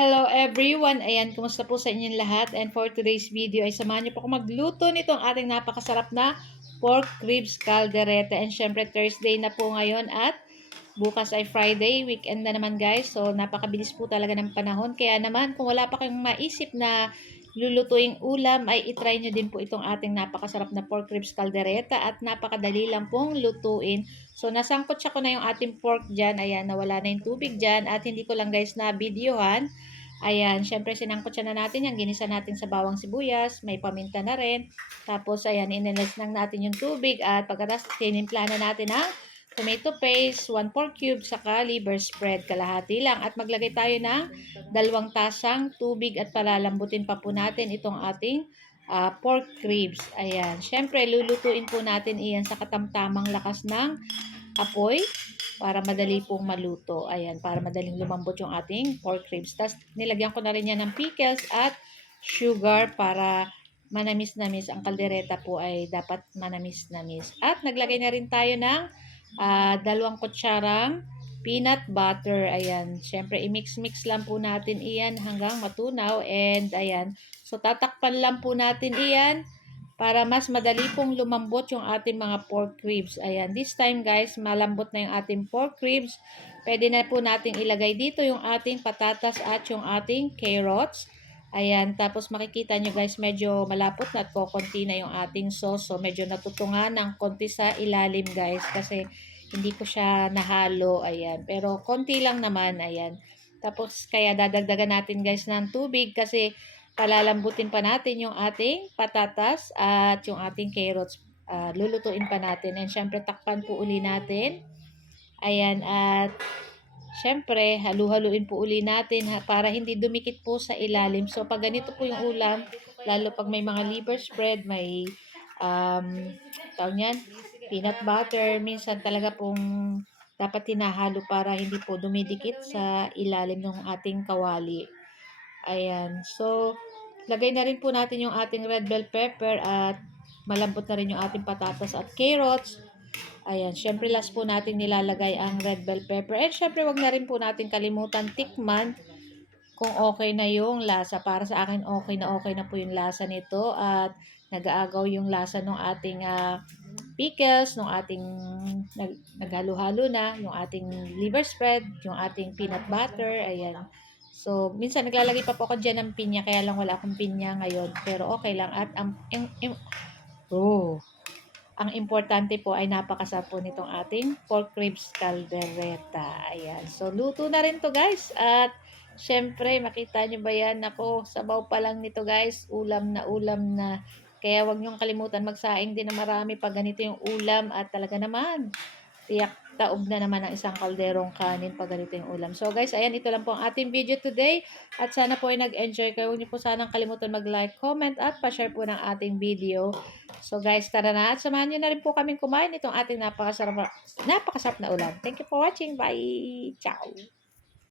Hello everyone! Ayan, kumusta po sa inyong lahat? And for today's video ay samahan niyo po ako magluto nitong ating napakasarap na pork ribs caldereta. And syempre Thursday na po ngayon at bukas ay Friday, weekend na naman guys. So napakabilis po talaga ng panahon. Kaya naman kung wala pa kayong maisip na lulutuing ulam ay itry nyo din po itong ating napakasarap na pork ribs caldereta at napakadali lang pong lutuin. So nasangkot siya ko na yung ating pork dyan. Ayan, nawala na yung tubig dyan at hindi ko lang guys na videohan. Ayan, syempre sinangkot siya na natin yan. Ginisa natin sa bawang sibuyas, may paminta na rin. Tapos ayan, inilis lang natin yung tubig at pagkatapos tinimpla na natin ang tomato paste, 1 pork cube, saka liver spread, kalahati lang. At maglagay tayo ng 2 tasang tubig at palalambutin pa po natin itong ating pork ribs. Ayan, syempre lulutuin po natin iyan sa katamtamang lakas ng apoy para madali pong maluto. Ayan, para madaling lumambot yung ating pork ribs. Tapos nilagyan ko na rin yan ng pickles at sugar para manamis-namis. Ang kaldereta po ay dapat manamis-namis. At naglagay na rin tayo ng 2 kutsarang peanut butter. Ayan, syempre i-mix-mix lang po natin iyan hanggang matunaw. And ayan, so tatakpan lang po natin iyan para mas madali pong lumambot yung ating mga pork ribs. Ayan, this time guys, malambot na yung ating pork ribs. Pwede na po nating ilagay dito yung ating patatas at yung ating carrots. Ayan, tapos makikita nyo guys, medyo malapot na at kokonti na yung ating sauce. So, medyo natutungan ng konti sa ilalim guys kasi hindi ko siya nahalo. Ayan, pero konti lang naman. Ayan, tapos kaya dadagdagan natin guys ng tubig kasi palalambutin pa natin yung ating patatas at yung ating carrots. Lulutuin pa natin. And syempre, takpan po uli natin. Ayan, at syempre, halu-haluin po uli natin para hindi dumikit po sa ilalim. So, pag ganito po yung ulam, lalo pag may mga liver spread, may tawag niyan, peanut butter, minsan talaga pong dapat hinahalo para hindi po dumidikit sa ilalim ng ating kawali. Ayan. So, lagay na rin po natin yung ating red bell pepper at malambot na rin yung ating patatas at carrots. Ayan. Syempre, last po natin nilalagay ang red bell pepper. And syempre, wag na rin po natin kalimutan tikman kung okay na yung lasa. Para sa akin, okay na po yung lasa nito. At nag-aagaw yung lasa ng ating pickles, ng ating naghalo-halo na, yung ating liver spread, yung ating peanut butter. Ayan. So, minsan naglalagay pa po ako dyan ng pinya, kaya lang wala akong pinya ngayon. Pero okay lang. At ang importante po ay napakasarap po nitong ating pork ribs caldereta. Ayan. So, luto na rin to guys. At, syempre, makita nyo ba yan? Ako, sabaw pa lang nito guys. Ulam na. Kaya wag nyong kalimutan magsaing din na marami pag ganito yung ulam. At talaga naman, tiyak taob na naman ang isang kalderong kanin pag ganito yung ulam. So guys, ayan, ito lang po ang ating video today. At sana po ay nag-enjoy kayo. Huwag niyo po sanang kalimutan mag-like, comment, at pa-share po ng ating video. So guys, tara na. At samahan niyo na rin po kaming kumain itong ating napakasarap na ulam. Thank you for watching. Bye! Ciao!